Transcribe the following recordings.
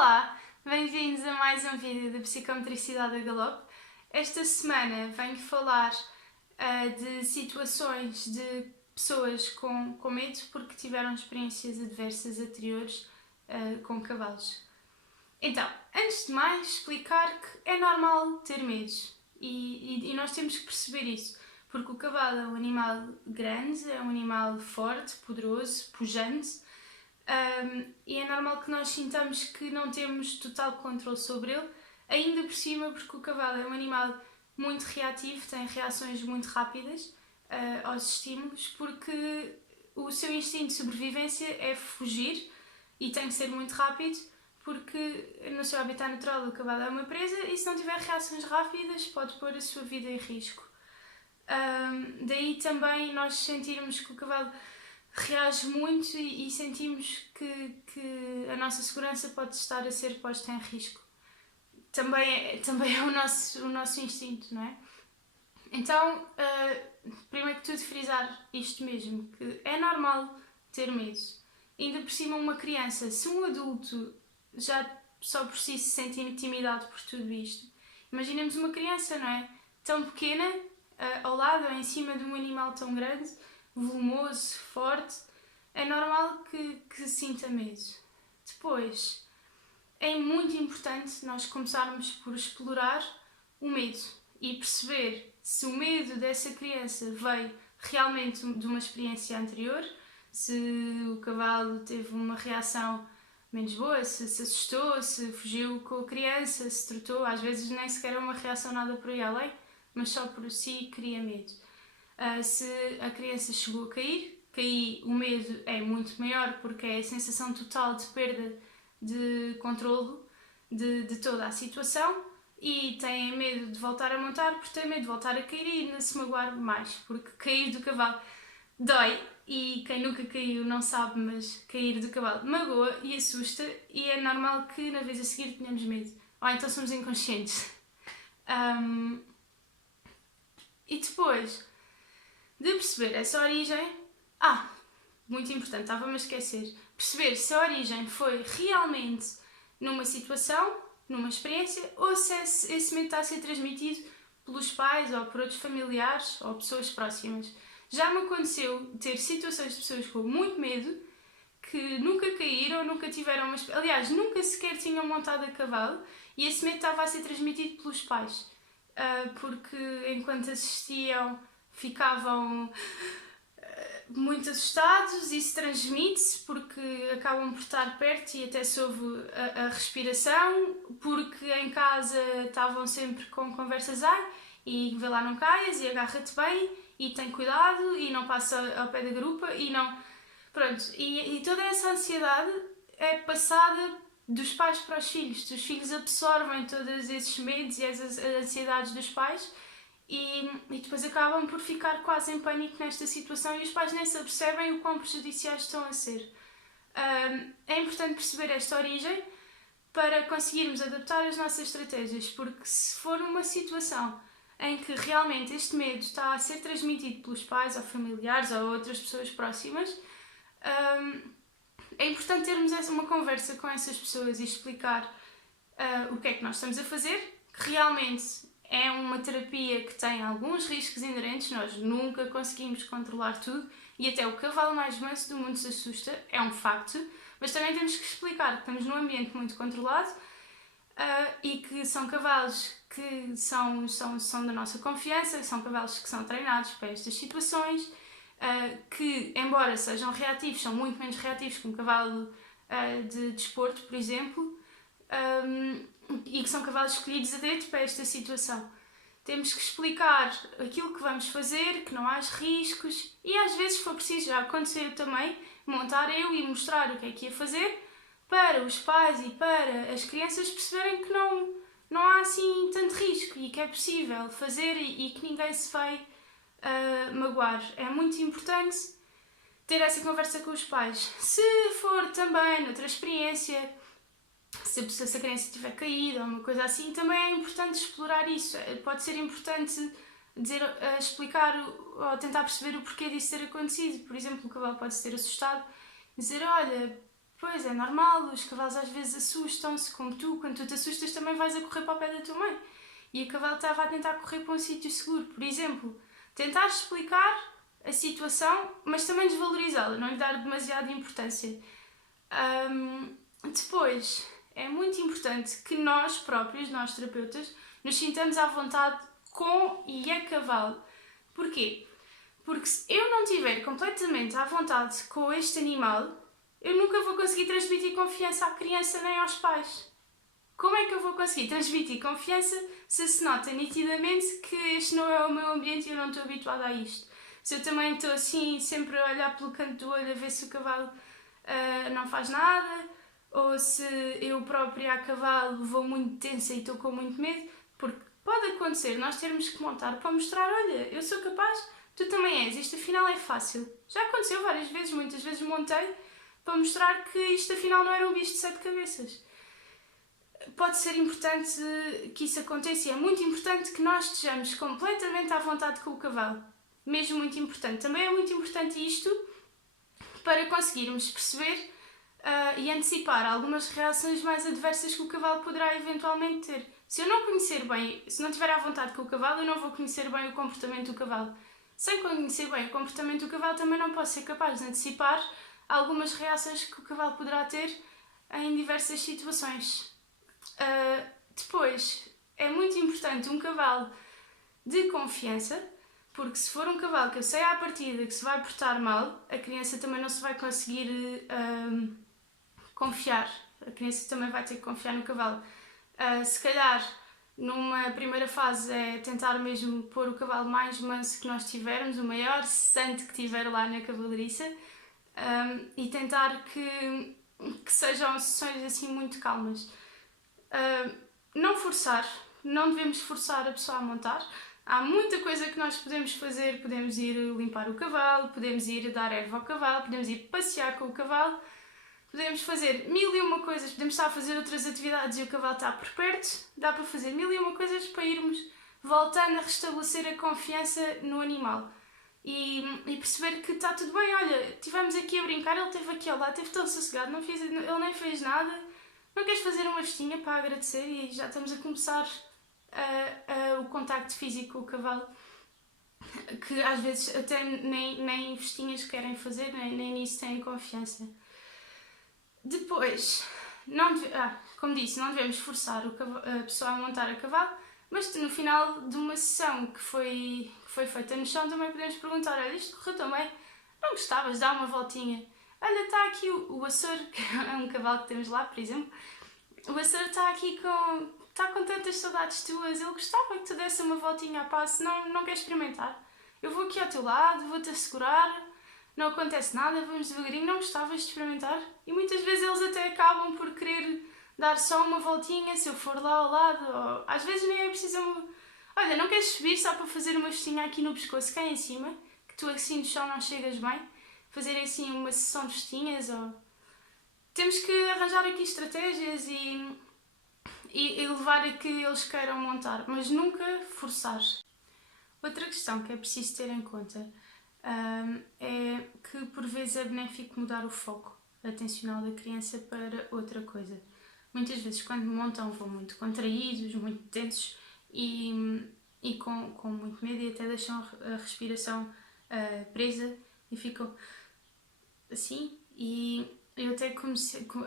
Olá, bem-vindos a mais um vídeo da Psicometricidade a Galope. Esta semana venho falar de situações de pessoas com medo porque tiveram experiências adversas anteriores com cavalos. Então, antes de mais, explicar que é normal ter medos e nós temos que perceber isso, porque o cavalo é um animal grande, é um animal forte, poderoso, pujante. E é normal que nós sintamos que não temos total controle sobre ele, ainda por cima porque o cavalo é um animal muito reativo, tem reações muito rápidas aos estímulos, porque o seu instinto de sobrevivência é fugir e tem que ser muito rápido, porque no seu habitat natural o cavalo é uma presa e se não tiver reações rápidas pode pôr a sua vida em risco. Daí também nós sentirmos que o cavalo reage muito e sentimos que a nossa segurança pode estar a ser posta em risco. Também é o nosso instinto, não é? Então, primeiro que tudo frisar isto mesmo, que é normal ter medo. Ainda por cima uma criança, se um adulto já só por si se sente intimidado por tudo isto, imaginemos uma criança, não é? Tão pequena, ao lado ou em cima de um animal tão grande, volumoso, forte, é normal que sinta medo. Depois, é muito importante nós começarmos por explorar o medo e perceber se o medo dessa criança veio realmente de uma experiência anterior, se o cavalo teve uma reação menos boa, se assustou, se fugiu com a criança, se trotou, às vezes nem sequer é uma reação nada por aí além, mas só por si cria medo. Se a criança chegou a cair, o medo é muito maior porque é a sensação total de perda de controlo de toda a situação e tem medo de voltar a montar porque tem medo de voltar a cair e ainda se magoar mais, porque cair do cavalo dói e quem nunca caiu não sabe, mas cair do cavalo magoa e assusta e é normal que na vez a seguir tenhamos medo, ou então somos inconscientes. E depois de perceber essa origem, muito importante, estava-me a esquecer, perceber se a origem foi realmente numa situação, numa experiência, ou se esse medo está a ser transmitido pelos pais ou por outros familiares ou pessoas próximas. Já me aconteceu ter situações de pessoas com muito medo que nunca caíram, nunca tiveram aliás, nunca sequer tinham montado a cavalo e esse medo estava a ser transmitido pelos pais, porque enquanto assistiam ficavam muito assustados, isso transmite-se porque acabam por estar perto e até se ouve a respiração, porque em casa estavam sempre com conversas e vê lá não caias e agarra-te bem e tem cuidado e não passa ao pé da garupa e não... Pronto, e toda essa ansiedade é passada dos pais para os filhos absorvem todos esses medos e essas ansiedades dos pais e depois acabam por ficar quase em pânico nesta situação e os pais nem se apercebem o quão prejudiciais estão a ser. É importante perceber esta origem para conseguirmos adaptar as nossas estratégias, porque se for uma situação em que realmente este medo está a ser transmitido pelos pais ou familiares ou outras pessoas próximas, é importante termos uma conversa com essas pessoas e explicar o que é que nós estamos a fazer, que realmente é uma terapia que tem alguns riscos inerentes, nós nunca conseguimos controlar tudo e até o cavalo mais manso do mundo se assusta, é um facto, mas também temos que explicar que estamos num ambiente muito controlado e que são cavalos que são da nossa confiança, são cavalos que são treinados para estas situações, que embora sejam reativos, são muito menos reativos que um cavalo de desporto, por exemplo, e que são cavalos escolhidos a dedo para esta situação. Temos que explicar aquilo que vamos fazer, que não há riscos e às vezes, se for preciso, já aconteceu também, montar eu e mostrar o que é que ia fazer para os pais e para as crianças perceberem que não há assim tanto risco e que é possível fazer e que ninguém se vai magoar. É muito importante ter essa conversa com os pais. Se for também noutra experiência, se a criança tiver caído ou uma coisa assim, também é importante explorar isso. Pode ser importante explicar ou tentar perceber o porquê disso ter acontecido. Por exemplo, o cavalo pode se ter assustado e dizer, olha, Pois, é normal, os cavalos às vezes assustam-se, como tu, quando tu te assustas também vais a correr para o pé da tua mãe. E a cavalo estava a tentar correr para um sítio seguro. Por exemplo, tentar explicar a situação, mas também desvalorizá-la, não lhe dar demasiada importância. Depois, é muito importante que nós próprios, nós terapeutas, nos sintamos à vontade com e a cavalo. Porquê? Porque se eu não estiver completamente à vontade com este animal, eu nunca vou conseguir transmitir confiança à criança nem aos pais. Como é que eu vou conseguir transmitir confiança se nota nitidamente que este não é o meu ambiente e eu não estou habituada a isto? Se eu também estou assim, sempre a olhar pelo canto do olho a ver se o cavalo não faz nada, ou se eu própria a cavalo vou muito tensa e estou com muito medo, porque pode acontecer nós termos que montar para mostrar, olha, eu sou capaz, tu também és, isto afinal é fácil. Já aconteceu várias vezes, muitas vezes montei para mostrar que isto afinal não era um bicho de 7 cabeças. Pode ser importante que isso aconteça e é muito importante que nós estejamos completamente à vontade com o cavalo. Mesmo muito importante. Também é muito importante isto para conseguirmos perceber e antecipar algumas reações mais adversas que o cavalo poderá eventualmente ter. Se eu não conhecer bem, se não estiver à vontade com o cavalo, eu não vou conhecer bem o comportamento do cavalo. Sem conhecer bem o comportamento do cavalo, também não posso ser capaz de antecipar algumas reações que o cavalo poderá ter em diversas situações. Depois, é muito importante um cavalo de confiança, porque se for um cavalo que eu sei à partida que se vai portar mal, a criança também não se vai conseguir confiar. A criança também vai ter que confiar no cavalo. Se calhar, numa primeira fase, é tentar mesmo pôr o cavalo mais manso que nós tivermos, o maior santo que tiver lá na cavalariça, e tentar que sejam sessões assim muito calmas. Não forçar, não devemos forçar a pessoa a montar. Há muita coisa que nós podemos fazer, podemos ir limpar o cavalo, podemos ir dar erva ao cavalo, podemos ir passear com o cavalo, podemos fazer mil e uma coisas, podemos estar a fazer outras atividades e o cavalo está por perto, dá para fazer mil e uma coisas para irmos voltando a restabelecer a confiança no animal. E perceber que está tudo bem, olha, estivemos aqui a brincar, ele esteve aqui ao lado, esteve tão sossegado, ele nem fez nada. Não queres fazer uma festinha para agradecer e já estamos a começar o contacto físico com o cavalo, que às vezes até nem festinhas querem fazer, nem nisso têm confiança. Depois, como disse, não devemos forçar a pessoa a montar a cavalo, mas no final de uma sessão que foi feita no chão também podemos perguntar, olha, isto correu tão bem, não gostavas? Dá uma voltinha. Olha, está aqui o Açor, que é um cavalo que temos lá, por exemplo. O Açor está aqui está com tantas saudades tuas, ele gostava que tu desse uma voltinha a passo, não quer experimentar? Eu vou aqui ao teu lado, vou-te assegurar, não acontece nada, vamos devagarinho, não gostavas de experimentar? E muitas vezes eles até acabam por querer dar só uma voltinha, se eu for lá ao lado, ou às vezes nem é preciso... Olha, não queres subir só para fazer uma festinha aqui no pescoço, cá em cima, que tu assim no chão não chegas bem? Fazer assim uma sessão de festinhas, ou... Temos que arranjar aqui estratégias e levar a que eles queiram montar, mas nunca forçar. Outra questão que é preciso ter em conta é que por vezes é benéfico mudar o foco atencional da criança para outra coisa. Muitas vezes quando montam vão muito contraídos, muito tensos e com muito medo e até deixam a respiração presa e ficam assim. E eu até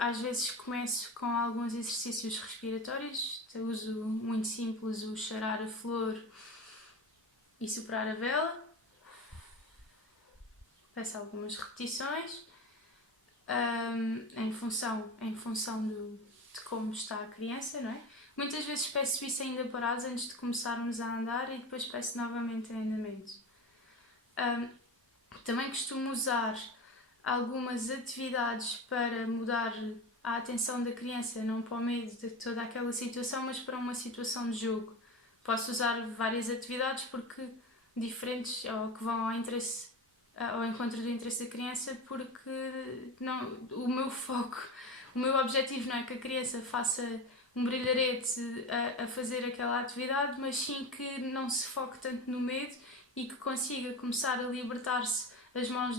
às vezes começo com alguns exercícios respiratórios, eu uso muito simples o cheirar a flor e soprar a vela. Peço algumas repetições em função de como está a criança, não é? Muitas vezes peço isso ainda parados antes de começarmos a andar e depois peço novamente em andamento. Também costumo usar algumas atividades para mudar a atenção da criança, não para o medo de toda aquela situação, mas para uma situação de jogo. Posso usar várias atividades diferentes ou que vão ao encontro do interesse da criança, porque o meu foco, o meu objetivo não é que a criança faça um brilharete a fazer aquela atividade, mas sim que não se foque tanto no medo e que consiga começar a libertar-se as mãos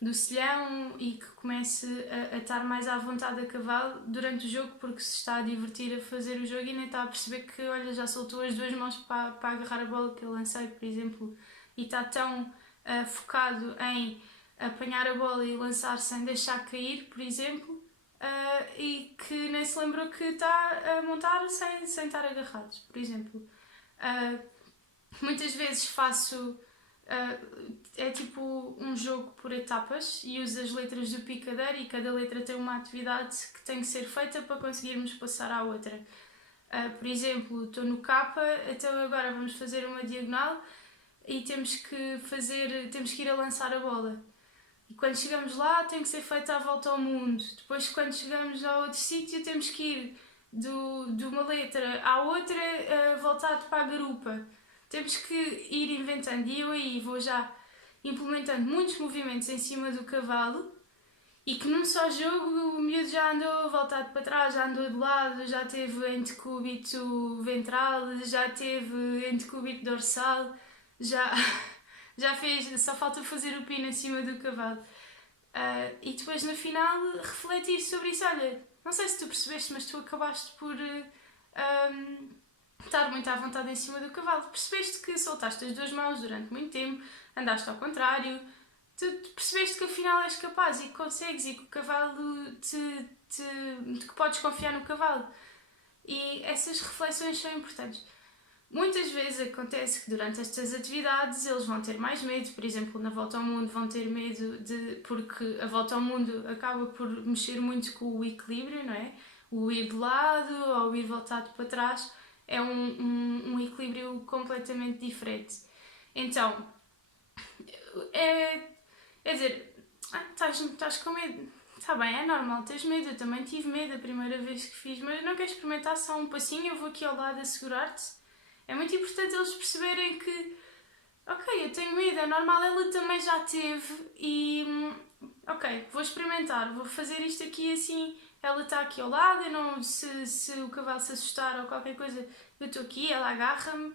do selhão e que comece a estar mais à vontade a cavalo durante o jogo, porque se está a divertir a fazer o jogo e nem está a perceber que, olha, já soltou as duas mãos para agarrar a bola que eu lancei, por exemplo, e está tão focado em apanhar a bola e lançar sem deixar cair, por exemplo, e que nem se lembrou que está a montar sem estar agarrados, por exemplo. Muitas vezes faço... é tipo um jogo por etapas e uso as letras do picadeiro e cada letra tem uma atividade que tem que ser feita para conseguirmos passar à outra. Por exemplo, estou no capa, então agora vamos fazer uma diagonal e temos que ir a lançar a bola. E quando chegamos lá tem que ser feita a volta ao mundo. Depois quando chegamos a outro sítio temos que ir de uma letra à outra voltado para a garupa. Temos que ir inventando e eu aí vou já implementando muitos movimentos em cima do cavalo e que num só jogo o miúdo já andou voltado para trás, já andou de lado, já teve antecúbito ventral, já teve antecúbito dorsal, já fez, só falta fazer o pino em cima do cavalo. E depois no final refletir sobre isso. Olha, não sei se tu percebeste, mas tu acabaste por estar muito à vontade em cima do cavalo. Percebeste que soltaste as duas mãos durante muito tempo, andaste ao contrário, tu percebeste que afinal és capaz e que consegues e que o cavalo que podes confiar no cavalo. E essas reflexões são importantes. Muitas vezes acontece que durante estas atividades eles vão ter mais medo, por exemplo, na volta ao mundo vão ter medo porque a volta ao mundo acaba por mexer muito com o equilíbrio, não é? O ir de lado ou o ir voltado para trás é um equilíbrio completamente diferente. Então, quer dizer, estás com medo. Está bem, é normal, tens medo, eu também tive medo a primeira vez que fiz, mas não queres experimentar só um passinho, eu vou aqui ao lado assegurar-te. É muito importante eles perceberem que, ok, eu tenho medo, é normal, ela também já teve e, ok, vou experimentar, vou fazer isto aqui assim, ela está aqui ao lado, eu não, se o cavalo se assustar ou qualquer coisa, eu estou aqui, ela agarra-me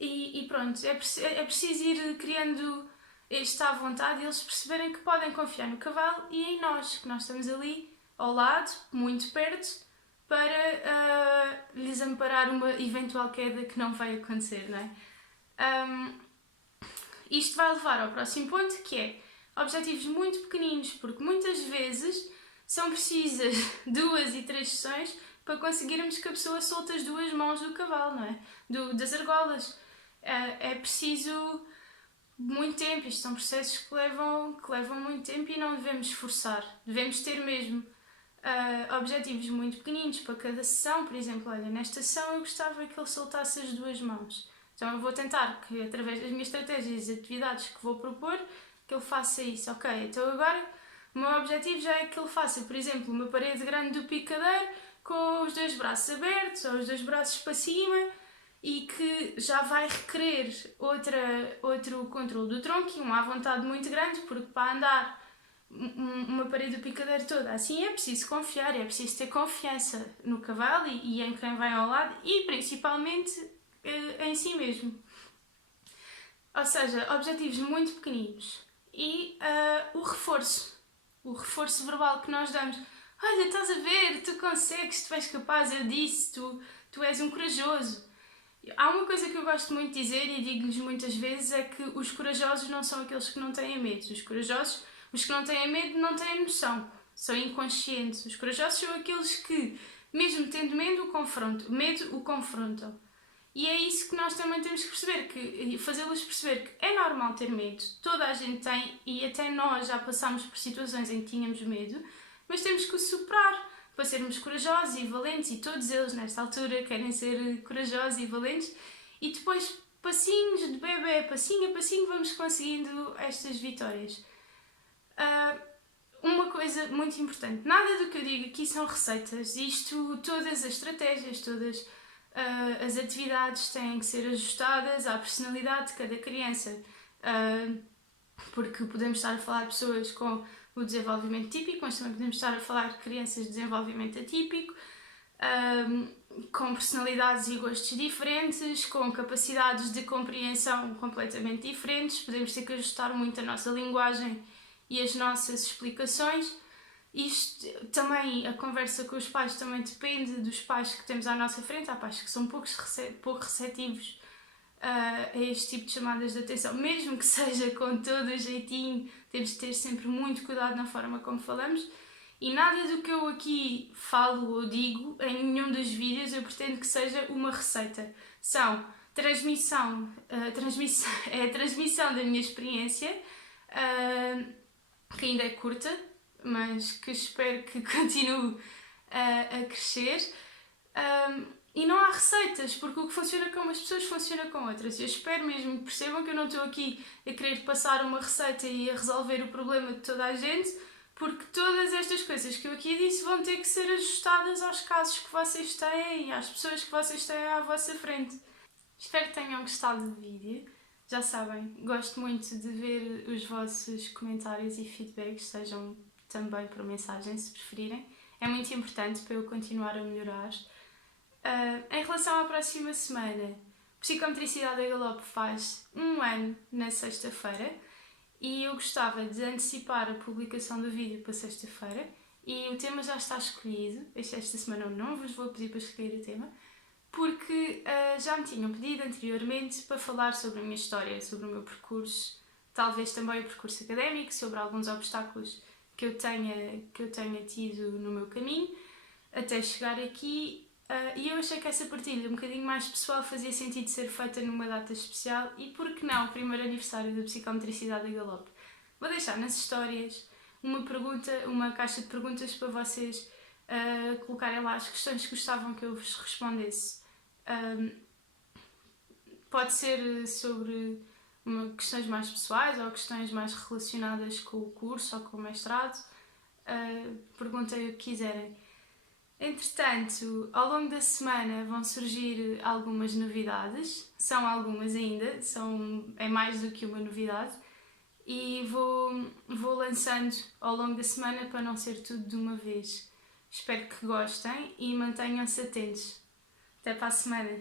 e pronto, é preciso ir criando esta à vontade e eles perceberem que podem confiar no cavalo e em nós, que nós estamos ali ao lado, muito perto, para lhes amparar uma eventual queda que não vai acontecer, não é? Isto vai levar ao próximo ponto, que é objetivos muito pequeninos, porque muitas vezes são precisas 2 e 3 sessões para conseguirmos que a pessoa solte as duas mãos do cavalo, não é? Das argolas. É preciso muito tempo, isto são processos que levam muito tempo e não devemos forçar, devemos ter mesmo objetivos muito pequeninos para cada sessão. Por exemplo, olha, nesta sessão eu gostava que ele soltasse as duas mãos, então eu vou tentar que através das minhas estratégias e atividades que vou propor que ele faça isso. Ok, então agora o meu objetivo já é que ele faça, por exemplo, uma parede grande do picadeiro com os dois braços abertos ou os dois braços para cima e que já vai requerer outro controle do tronco e uma à vontade muito grande, porque para andar uma parede do picadeiro toda assim é preciso confiar, é preciso ter confiança no cavalo e em quem vai ao lado e principalmente em si mesmo. Ou seja, objetivos muito pequeninos e o reforço verbal que nós damos. Olha, estás a ver, tu consegues, tu és capaz, eu disse, tu és um corajoso. Há uma coisa que eu gosto muito de dizer e digo-lhes muitas vezes, é que os corajosos não são aqueles que não têm medo. Os corajosos, os que não têm medo, não têm noção, são inconscientes. Os corajosos são aqueles que, mesmo tendo medo, o confrontam. E é isso que nós também temos que perceber, fazê-los perceber que é normal ter medo, toda a gente tem e até nós já passámos por situações em que tínhamos medo, mas temos que o superar para sermos corajosos e valentes e todos eles nesta altura querem ser corajosos e valentes e depois passinhos de bebê, passinho a passinho vamos conseguindo estas vitórias. Uma coisa muito importante, nada do que eu digo aqui são receitas, todas as estratégias, todas as atividades têm que ser ajustadas à personalidade de cada criança, porque podemos estar a falar de pessoas com o desenvolvimento típico, mas também podemos estar a falar de crianças de desenvolvimento atípico, com personalidades e gostos diferentes, com capacidades de compreensão completamente diferentes, podemos ter que ajustar muito a nossa linguagem e as nossas explicações. Isto também, a conversa com os pais também depende dos pais que temos à nossa frente. Há pais que são pouco receptivos a este tipo de chamadas de atenção, mesmo que seja com todo o jeitinho, temos de ter sempre muito cuidado na forma como falamos. E nada do que eu aqui falo ou digo em nenhum dos vídeos eu pretendo que seja uma receita. São transmissão, é a transmissão da minha experiência, que ainda é curta, mas que espero que continue a crescer. E não há receitas, porque o que funciona com umas pessoas funciona com outras. Eu espero mesmo que percebam que eu não estou aqui a querer passar uma receita e a resolver o problema de toda a gente, porque todas estas coisas que eu aqui disse vão ter que ser ajustadas aos casos que vocês têm e às pessoas que vocês têm à vossa frente. Espero que tenham gostado do vídeo. Já sabem, gosto muito de ver os vossos comentários e feedbacks, sejam também por mensagem, se preferirem. É muito importante para eu continuar a melhorar. Em relação à próxima semana, Psicometricidade a Galope faz 1 ano na sexta-feira e eu gostava de antecipar a publicação do vídeo para sexta-feira e o tema já está escolhido. Esta semana eu não vos vou pedir para escolher o tema, porque já me tinham pedido anteriormente para falar sobre a minha história, sobre o meu percurso, talvez também o percurso académico, sobre alguns obstáculos que eu tenha tido no meu caminho até chegar aqui. E eu achei que essa partilha um bocadinho mais pessoal fazia sentido ser feita numa data especial e, por que não, o primeiro aniversário da Psicometricidade a Galope. Vou deixar nas histórias uma caixa de perguntas para vocês colocarem lá as questões que gostavam que eu vos respondesse. Pode ser sobre questões mais pessoais ou questões mais relacionadas com o curso ou com o mestrado. Perguntem o que quiserem. Entretanto, ao longo da semana vão surgir algumas novidades, são algumas ainda, é mais do que uma novidade, e vou lançando ao longo da semana para não ser tudo de uma vez. Espero que gostem e mantenham-se atentos. Até para a semana!